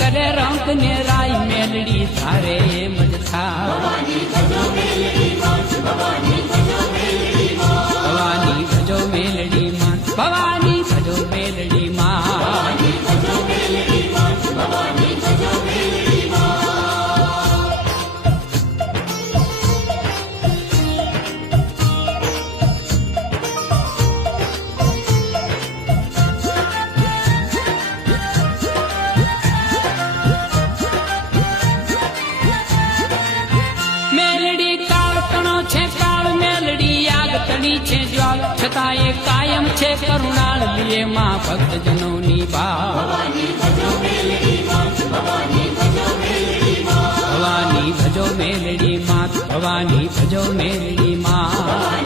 કરે રંગ ને રાય મેલડી તારે એમ જ થા ભવાની ભજો મેલડી માં ભવાની ભજો મેલડી છે જ્વાલ છતાં એ કાયમ છે કરુણાળ લીએ માં ભક્તજનોની બા ભવાની ભજો મેલડી માં ભવાની ભજો મેલડી માં ભવાની ભજો મેલડી માં